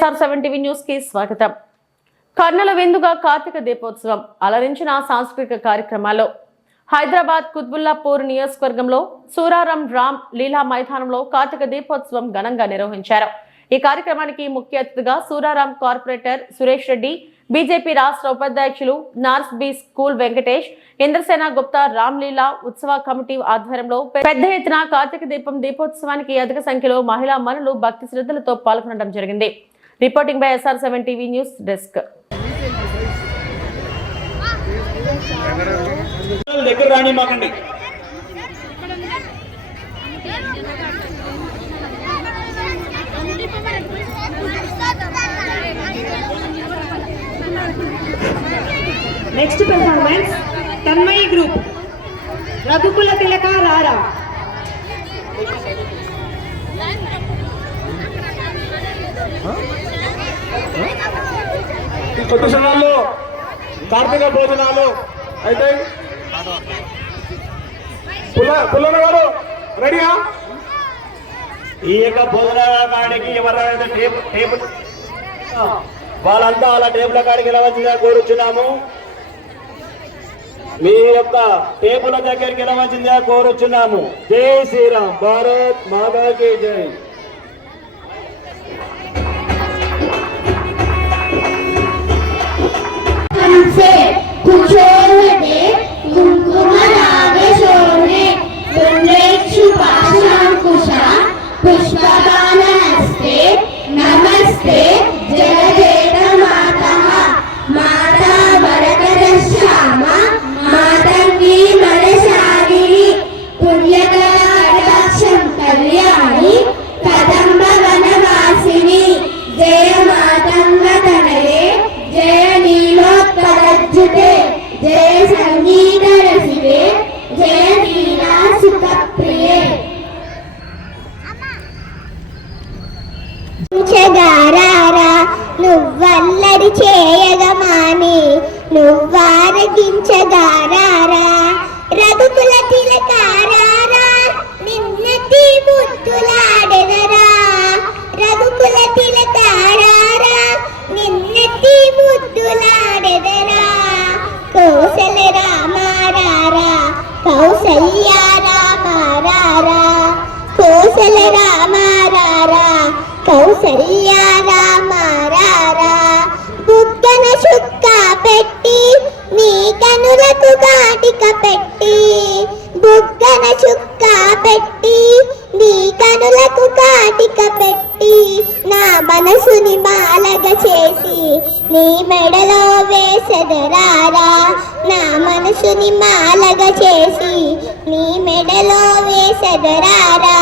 SR seven TV న్యూస్కి స్వాగతం. కర్నల విందుగా కార్తీక దీపోత్సవం అలరించిన సాంస్కృతిక కార్యక్రమాల్లో హైదరాబాద్ కుత్బుల్లాపూర్ నియోజకవర్గంలో సూరారం రామ్ లీలా మైదానంలో కార్తీక దీపోత్సవం ఘనంగా నిర్వహించారు. ఈ కార్యక్రమానికి ముఖ్య అతిథిగా సూరారాం కార్పొరేటర్ సురేష్ రెడ్డి బీజేపీ రాష్ట్ర ఉపాధ్యక్షులు నార్స్ బి స్కూల్ వెంకటేష్ ఇంద్రసేన గుప్తా రామ్లీలా ఉత్సవ కమిటీ ఆధ్వర్యంలో పెద్ద ఎత్తున కార్తీక దీపం దీపోత్సవానికి అధిక సంఖ్యలో మహిళా మనులు భక్తి శ్రద్ధలతో పాల్గొనడం జరిగింది. Reporting by SR seven TV news desk దగ్గర రాని మాకండి. నెక్స్ట్ పెర్ఫార్మెన్స్ తన్మయి గ్రూప్ రఘుకుల తిలక రారా కొద్ది క్షణాల్లో కార్తీక భోజనాలు అయితే పుల్లన్న గారు రెడీయా? ఈ యొక్క భోజనాల కాడికి ఎవరైతే టేబుల్ టేబుల్ వాళ్ళంతా అలా టేబుల్ కాడికి వెళ్ళవలసిందిగా కోరుచున్నాము. మీ యొక్క టేబుల్ దగ్గరికి వెళ్ళవలసిందిగా కోరుచున్నాము. జై శ్రీరామ్ భారత్ మాతాకి జై. నువ్వారగించగారారా రఘుకుల తిలకారారా? నిన్నటి ముద్దులాడెదరా? రఘుకుల తిలకారారా? నిన్నటి ముద్దులాడెదరా? కౌశల రామారారా? కౌసల్య రామారారా? కౌశల రామారారా? కౌసల్య రామారారా కనులకు కాటిక పెట్టి బుగ్గన చుక్క పెట్టి నీ కనులకు కాటిక పెట్టి నా మనసుని మాలగ చేసి నీ మెడలో వేసెదరారా నా మనసుని మాలగ చేసి నీ మెడలో వేసెదరారా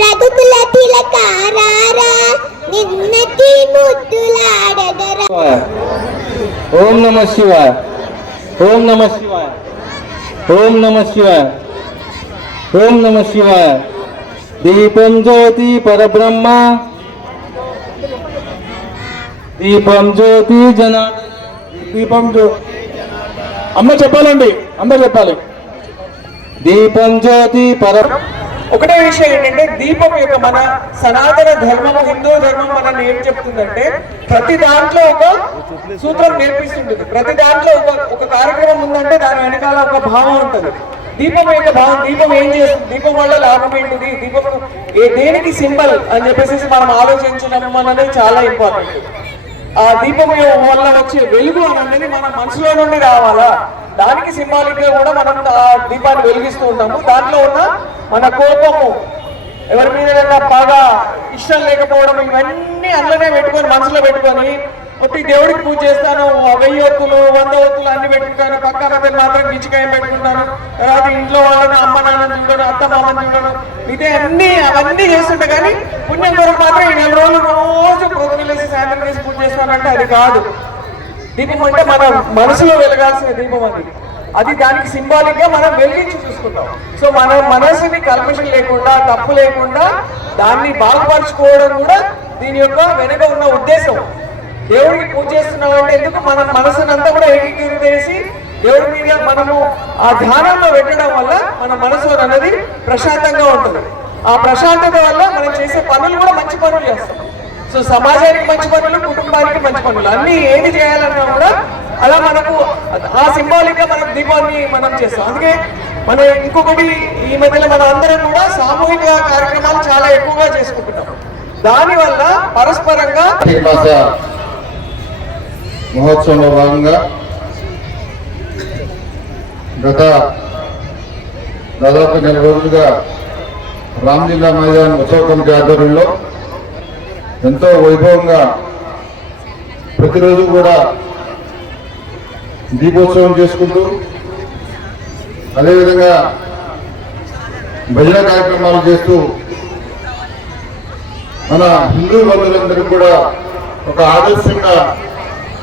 రఘుకుల తిలకారారా నిన్నటి ముద్దులాడదరా. ఓం నమ శివాయ. ఓం నమ శివాయ. ఓం నమ శివాయ. ఓం నమ శివాయ. దీపం జ్యోతి పరబ్రహ్మ. దీపం జ్యోతి జన దీపం జ్యో- అమ్మ చెప్పాలండి. అమ్మ చెప్పాలి. దీపం జ్యోతి పర ఒకటే విషయం ఏంటంటే దీపం యొక్క మన సనాతన ధర్మం హిందూ ధర్మం మనల్ని ఏం చెప్తుందంటే ప్రతి దాంట్లో ఒక సూత్రం నేర్పిస్తుంటుంది. ప్రతి దాంట్లో ఒక ఒక కార్యక్రమం ఉందంటే దాని వెనకాల ఒక భావం ఉంటుంది. దీపం యొక్క భావం దీపం ఏం చేస్తుంది? దీపం వల్ల లాభం ఏంటిది? దీపం ఏ దేనికి సింబల్ అని చెప్పేసి మనం ఆలోచించడం అనేది చాలా ఇంపార్టెంట్. ఆ దీపం వల్ల వచ్చే వెలుగు అనేది మన మనసులో నుండి రావాలా? దానికి సింబాలిక్గా కూడా మనం ఆ దీపాన్ని వెలిగిస్తూ ఉంటాము. దాంట్లో ఉన్న మన కోపము ఎవరి మీద బాగా ఇష్టం లేకపోవడం ఇవన్నీ అందులోనే పెట్టుకొని మనసులో పెట్టుకొని ఒకటి దేవుడికి పూజ చేస్తాను. వెయ్యి ఒత్తులు వంద ఒత్తులు అన్ని పెట్టుకుంటాను. పక్క అతను మాత్రం గిచ్చికాయం పెట్టుకుంటాను. తర్వాత ఇంట్లో వాళ్ళని అమ్మ నాన్న చూడను అత్త మామని చూడను. ఇదే అన్ని అవన్నీ చేస్తుంటే కానీ పుణ్యం కొరకు మాత్రం ఈ నెల రోజులు రోజు పొద్దున్నేసి సాయంత్రం చేసి పూజ చేస్తానంటే అది కాదు. దీపం అంటే మన మనసులో వెలగాల్సిన దీపం అది. అది దానికి సింబాలిక్గా మనం వెలిగించి చూసుకుంటాం. సో మన మనసుని కల్మషం లేకుండా తప్పు లేకుండా దాన్ని బాగుపరచుకోవడం కూడా దీని యొక్క వెనుక ఉన్న ఉద్దేశం. దేవుడికి పూజ చేస్తున్నాం అంటే ఎందుకు మన మనసునంతా కూడా ఏకీకృతేసి దేవుడి మీద మనము ఆ ధ్యానంలో పెట్టడం వల్ల మన మనసు అనేది ప్రశాంతంగా ఉంటుంది. ఆ ప్రశాంతత వల్ల మనం చేసే పనులు కూడా మంచి పనులు చేస్తాం. సో సమాజానికి మంచి పనులు కుటుంబానికి మంచి పనులు. అన్ని ఏది చేయాలన్నా కూడా అలా మనకు ఆ సింబాలిక్గా మనం దీపాన్ని మనం చేస్తాం. అందుకే మనం ఇంకొకటి ఈ మధ్యలో మన అందరం కూడా సామూహిక కార్యక్రమాలు చాలా ఎక్కువగా చేసుకుంటున్నాం. దానివల్ల పరస్పరంగా మహోత్సవంలో భాగంగా గత దాదాపు నెల రోజులుగా రామలీలా మైదాన్ ఉత్సవ కమిటీ ఆధ్వర్యంలో ఎంతో వైభవంగా ప్రతిరోజు కూడా దీపోత్సవం చేసుకుంటూ అదేవిధంగా భజన కార్యక్రమాలు చేస్తూ మన హిందూ బంధువులందరికీ కూడా ఒక ఆదర్శంగా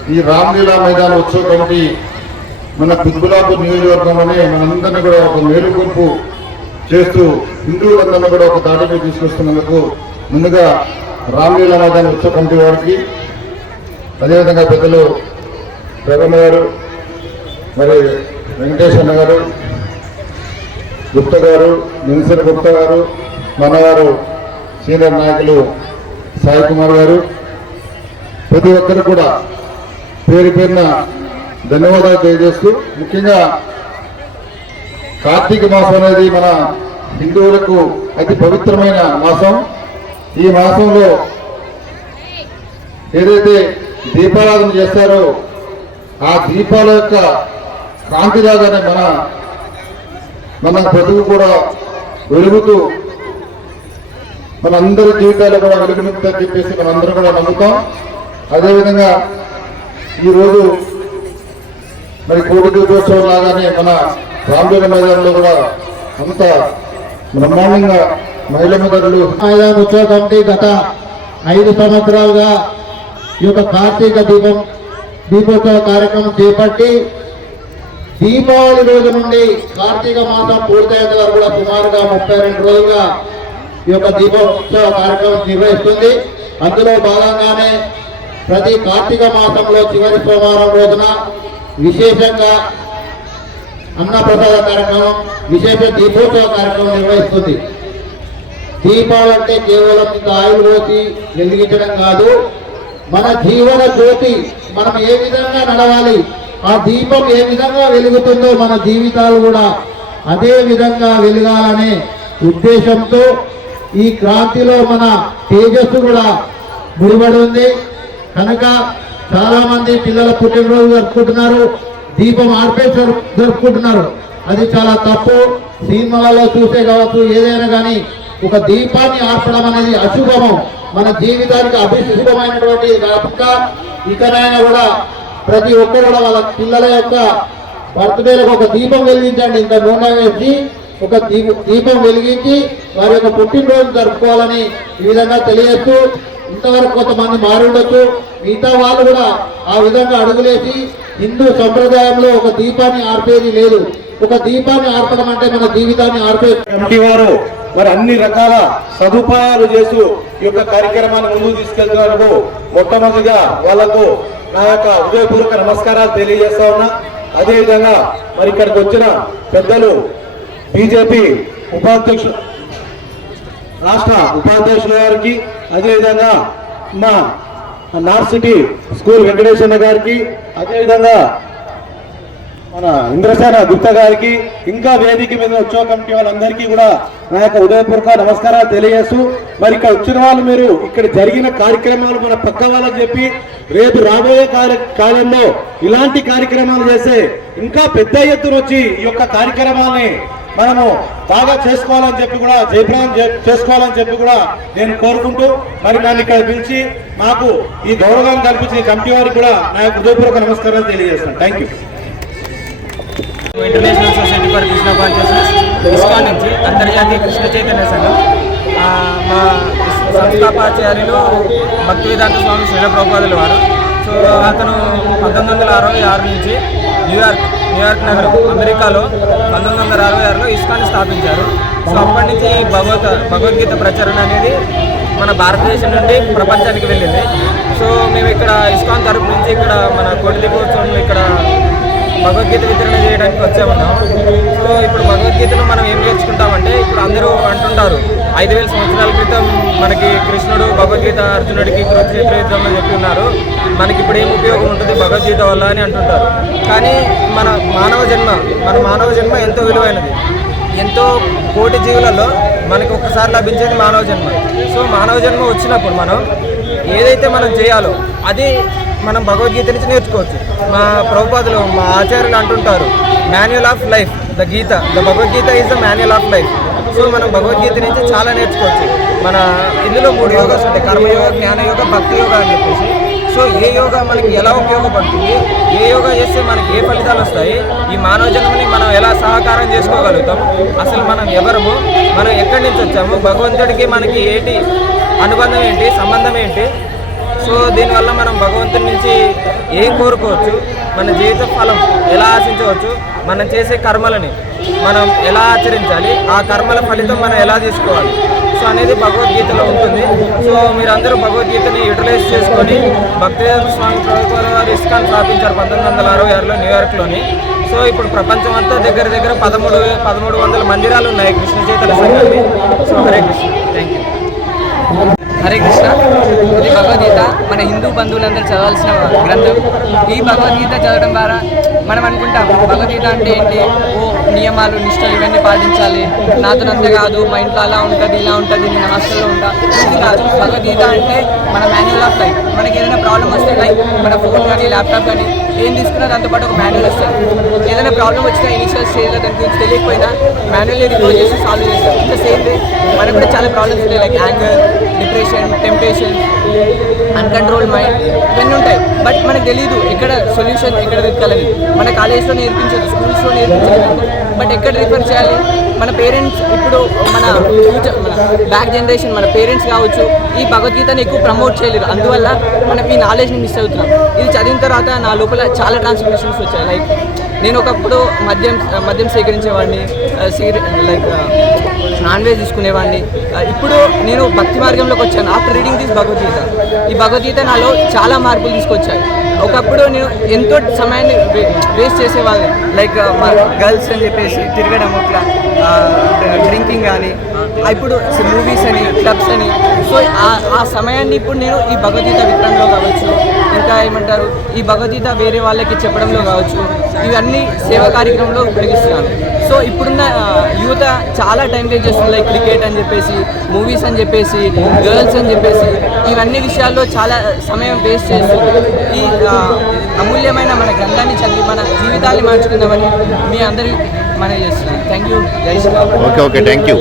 ఈ రామ్లీలా మైదాన ఉత్సవ కమిటీ మన కుత్బులాపూర్ నియోజకవర్గంలోనే మనందరినీ కూడా ఒక మేలుకొంపు చేస్తూ హిందువులందరినీ కూడా ఒక దాటికి తీసుకొస్తున్నందుకు ముందుగా రామ్లీలా మైదాన ఉత్సవ కమిటీ వారికి అదేవిధంగా పెద్దలు ప్రగమ్మ గారు మరి వెంకటేశ్వర అన్న గారు గుప్త గారు నిమిసర గుప్త గారు మనగారు సీనియర్ నాయకులు సాయి కుమార్ గారు ప్రతి ఒక్కరు కూడా పేరు పేరున ధన్యవాదాలు తెలియజేస్తూ ముఖ్యంగా కార్తీక మాసం అనేది మన హిందువులకు అతి పవిత్రమైన మాసం. ఈ మాసంలో ఏదైతే దీపారాధన చేస్తారో ఆ దీపాల యొక్క కాంతిలాగానే మన మన బ్రతుకు కూడా వెలుగుతూ మనందరి జీవితాలు కూడా వెలుగునిస్తుందని చెప్పేసి మనందరం కూడా నమ్ముతాం. అదేవిధంగా ఈరోజు మరి కోటి దీపోత్సవం లాగానే మన రామలీల మైదానంలో కూడా అంత బ్రహ్మాండంగా మహిళ మదరులు మైదాన ఉత్సవ కమిటీ గత ఐదు సంవత్సరాలుగా ఈ యొక్క కార్తీక దీపం దీపోత్సవ కార్యక్రమం చేపట్టి దీపావళి రోజు నుండి కార్తీక మాసం పూర్తయ్యేంత వరకు కూడా సుమారుగా ముప్పై రెండు రోజులుగా ఈ యొక్క దీపోత్సవ కార్యక్రమం నిర్వహిస్తుంది. అందులో భాగంగానే ప్రతి కార్తీక మాసంలో చివరి సోమవారం రోజున విశేషంగా అన్నప్రసాద కార్యక్రమం విశేష దీపోత్సవ కార్యక్రమం నిర్వహిస్తుంది. దీపాలు అంటే కేవలం ఇంత ఆయుల్ వెలిగించడం కాదు. మన జీవన జ్యోతి మనం ఏ విధంగా నడవాలి ఆ దీపం ఏ విధంగా వెలుగుతుందో మన జీవితాలు కూడా అదే విధంగా వెలగాలనే ఉద్దేశంతో ఈ క్రాంతిలో మన తేజస్సు కూడా ముడిపడి ఉంది. కనుక చాలామంది పిల్లల పుట్టినరోజు జరుపుకుంటున్నారు దీపం ఆర్పేసి జరుపుకుంటున్నారు. అది చాలా తప్పు. సినిమాలలో చూసే కావచ్చు ఏదైనా కానీ ఒక దీపాన్ని ఆర్పడం అనేది అశుభమం. మన జీవితానికి అభిశుభమైనటువంటి కనుక ఇకనైనా కూడా ప్రతి ఒక్కరు కూడా వాళ్ళ పిల్లల యొక్క బర్త్డేలకు ఒక దీపం వెలిగించండి. ఇంత నూనె వేసి ఒక దీపం వెలిగించి వారి యొక్క పుట్టినరోజు జరుపుకోవాలని ఈ విధంగా తెలియజేస్తూ ఇంతవరకు కొంతమంది మారి ఉండొచ్చు. మిగతా వాళ్ళు కూడా ఆ విధంగా అడుగులేసి హిందూ సంప్రదాయంలో ఒక దీపాన్ని ఆర్పేది లేదు. ఒక దీపాన్ని ఆర్పడం అంటే మన జీవితాన్ని ఆర్పే కమిటీ వారు మరి అన్ని రకాల సదుపాయాలు చేస్తూ ఈ యొక్క కార్యక్రమాన్ని ముందుకు తీసుకెళ్తున్నారు. మొట్టమొదటిగా వాళ్ళకు నా యొక్క హృదయపూర్వక నమస్కారాలు తెలియజేస్తా ఉన్నా. అదేవిధంగా మరి ఇక్కడికి వచ్చిన పెద్దలు బీజేపీ ఉపాధ్యక్షులు రాష్ట్ర ఉపాధ్యక్షుల గారికి అదేవిధంగా మా నార్త్ సిటీ స్కూల్ వెంకటేశ్వర గారికి అదేవిధంగా మన ఇంద్రసేన గుప్తా గారికి ఇంకా వేదిక మీద ఉత్సవ కమిటీ వాళ్ళందరికీ కూడా నా యొక్క ఉదయపూర్వక నమస్కారాలు తెలియజేస్తూ మరి ఇక్కడ వచ్చిన వాళ్ళు మీరు ఇక్కడ జరిగిన కార్యక్రమాలు మన పక్క వాళ్ళకి చెప్పి రేపు రాబోయే కాలంలో ఇలాంటి కార్యక్రమాలు చేస్తే ఇంకా పెద్ద ఎత్తున వచ్చి ఈ యొక్క కార్యక్రమాన్ని మనము బాగా చేసుకోవాలని చెప్పి కూడా జయప్రదం చే- చేసుకోవాలని చెప్పి కూడా నేను కోరుకుంటూ మరి నన్ను ఇక్కడ పిలిచి మాకు ఈ గౌరవం కల్పించిన కమిటీ వారికి కూడా నా యొక్క హృదయపూర్వక నమస్కారాలు తెలియజేస్తాను thank you international society for Krishna consciousness ISKCON నుంచి అంతర్జాతీయ కృష్ణ చైతన్య సంఘం. మా సంస్థాపాచార్యులు భక్తి వేదాంత స్వామి శ్రీల వారు. సో అతను పంతొమ్మిది వందల అరవై ఆరు నుంచి న్యూయార్క్ న్యూయార్క్ నగరం అమెరికాలో పంతొమ్మిది వందల అరవై ఆరులో ఇస్కాన్ స్థాపించారు. సో అప్పటి నుంచి ఈ భగవత్ భగవద్గీత ప్రచారణ అనేది మన భారతదేశం నుండి ప్రపంచానికి వెళ్ళింది. సో మేము ఇక్కడ ఇస్కాన్ తరపు నుంచి ఇక్కడ మన కోటి దీపోత్సవం ఇక్కడ భగవద్గీత వితరణ చేయడానికి వచ్చామన్నాం. సో ఇప్పుడు భగవద్గీతలో మనం ఏం నేర్చుకుంటామంటే ఇప్పుడు అందరూ అంటుంటారు ఐదు వేల సంవత్సరాల క్రితం మనకి కృష్ణుడు భగవద్గీత అర్జునుడికి కురుక్షేత్ర యుద్ధంలో చెప్పి ఉన్నారు మనకి ఇప్పుడు ఏం ఉపయోగం ఉంటుంది? భగవద్గీత వల్ల అని అంటుంటారు. కానీ మన మానవ జన్మ మన మానవ జన్మ ఎంతో విలువైనది. ఎంతో కోటి జీవులలో మనకి ఒక్కసారి లభించేది మానవ జన్మ. సో మానవ జన్మ వచ్చినప్పుడు మనం ఏదైతే మనం చేయాలో అది మనం భగవద్గీత నుంచి నేర్చుకోవచ్చు. మా ప్రభుపాదులు మా ఆచార్యులు అంటుంటారు manual of life the Gita the Bhagavad Gita is the manual of life so మనం భగవద్గీత నుంచి చాలా నేర్చుకోవచ్చు. మన ఇందులో మూడు యోగాస్ ఉంటాయి కర్మయోగ జ్ఞానయోగ భక్తి యోగ అని చెప్పేసి. సో ఏ యోగా మనకి ఎలా ఉపయోగపడుతుంది ఏ యోగా చేస్తే మనకి ఏ ఫలితాలు వస్తాయి ఈ మానవ జన్మని మనం ఎలా సహకారం చేసుకోగలుగుతాం అసలు మనం ఎవరము మనం ఎక్కడి నుంచి వచ్చాము భగవంతుడికి మనకి ఏంటి అనుబంధం ఏంటి సంబంధం ఏంటి సో దీనివల్ల మనం భగవంతుడి నుంచి ఏం కోరుకోవచ్చు? మన జీవిత ఫలం ఎలా ఆశించవచ్చు? మనం చేసే కర్మలని మనం ఎలా ఆచరించాలి? ఆ కర్మల ఫలితం మనం ఎలా తీసుకోవాలి? సో అనేది భగవద్గీతలో ఉంటుంది. సో మీరందరూ భగవద్గీతని యూటిలైజ్ చేసుకొని భక్తివేదాంత స్వామి ప్రభుత్వాల వారు ఇస్కాన్ స్థాపించారు పంతొమ్మిది వందల అరవై ఆరులో న్యూయార్క్లోని సో ఇప్పుడు ప్రపంచం అంతా దగ్గర దగ్గర పదమూడు పదమూడు వందల మందిరాలు ఉన్నాయి కృష్ణ చైతన్య సంఘాన్ని so Hare Krishna. Thank you Hare Krishna. ఇది భగవద్గీత. మన హిందూ బంధువులందరూ చదవాల్సిన గ్రంథం. ఈ భగవద్గీత చదవడం ద్వారా మనం అనుకుంటాం భగవద్గీత అంటే ఏంటి? ఓ నియమాలు నిష్టలు ఇవన్నీ పాటించాలి. నాతోనంత కాదు మా ఇంట్లో అలా ఉంటుంది ఇలా ఉంటుంది నేను హాస్టల్లో ఉంటా. ఇది కాదు. భగవద్గీత అంటే మన మాన్యువల్ ఆఫ్ లైఫ్. మనకి ఏదైనా ప్రాబ్లం వస్తే లైక్ మన ఫోన్ కానీ ల్యాప్టాప్ కానీ ఏం తీసుకున్నా దాంతోపాటు ఒక మాన్యువల్ వస్తుంది ఏదైనా ప్రాబ్లం వచ్చినా ఇనిషియల్ స్టేజ్లో దాని గురించి తెలియకపోయినా మాన్యువల్లీ రిపోర్ట్ చేసి సాల్వ్ చేస్తాం. ఇంకా సేమ్ వే. మనకు కూడా చాలా ప్రాబ్లమ్స్ ఉంటాయి like anger depression temptation uncontrol mind ఇవన్నీ ఉంటాయి. బట్ మనకు తెలియదు ఎక్కడ సొల్యూషన్ ఎక్కడ వెతకాలని. మన కాలేజ్లో నేర్పించదు స్కూల్స్లో నేర్పించదు బట్ ఎక్కడ రిఫర్ చేయాలి? మన పేరెంట్స్ ఇప్పుడు మన ఫ్యూచర్ మన బ్యాక్ జనరేషన్ మన పేరెంట్స్ కావచ్చు ఈ భగవద్గీతని ఎక్కువ ప్రమోట్ చేయలేరు అందువల్ల మనం ఈ నాలెడ్జ్ని మిస్ అవుతున్నాం. ఇది చదివిన తర్వాత నా లోపల చాలా ట్రాన్స్ఫర్మేషన్స్ వచ్చాయి. లైక్ నేను ఒకప్పుడు మద్యం మద్యం సేకరించేవాడిని లైక్ నాన్ వెజ్ తీసుకునేవాడిని. ఇప్పుడు నేను భక్తి మార్గంలోకి వచ్చాను. After reading this Bhagavad Gita. ఈ భగవద్గీత నాలో చాలా మార్పులు తీసుకొచ్చాయి. ఒకప్పుడు నేను ఎంతో సమయాన్ని వేస్ట్ చేసేవాళ్ళని లైక్ మా గర్ల్స్ అని చెప్పేసి తిరగడం ఇట్లా డ్రింకింగ్ కానీ ఇప్పుడు మూవీస్ అని క్లబ్స్ అని. సో ఆ- సమయాన్ని ఇప్పుడు నేను ఈ భగవద్గీత విత్తనంలో కావచ్చు ఇంకా ఏమంటారు ఈ భగవద్గీత వేరే వాళ్ళకి చెప్పడంలో కావచ్చు ఇవన్నీ సేవా కార్యక్రమంలో ఉపయోగిస్తున్నాను. సో ఇప్పుడున్న యువత చాలా టైం వేస్ట్ చేస్తుంది లైక్ క్రికెట్ అని చెప్పేసి మూవీస్ అని చెప్పేసి గర్ల్స్ అని చెప్పేసి ఇవన్నీ విషయాల్లో చాలా సమయం వేస్ట్ చేస్తూ ఈ అమూల్యమైన మన గ్రంథాన్ని చదివి మన జీవితాన్ని మార్చుకుందామని మీ అందరి మనం చేస్తున్నాను. Thank you okay okay thank you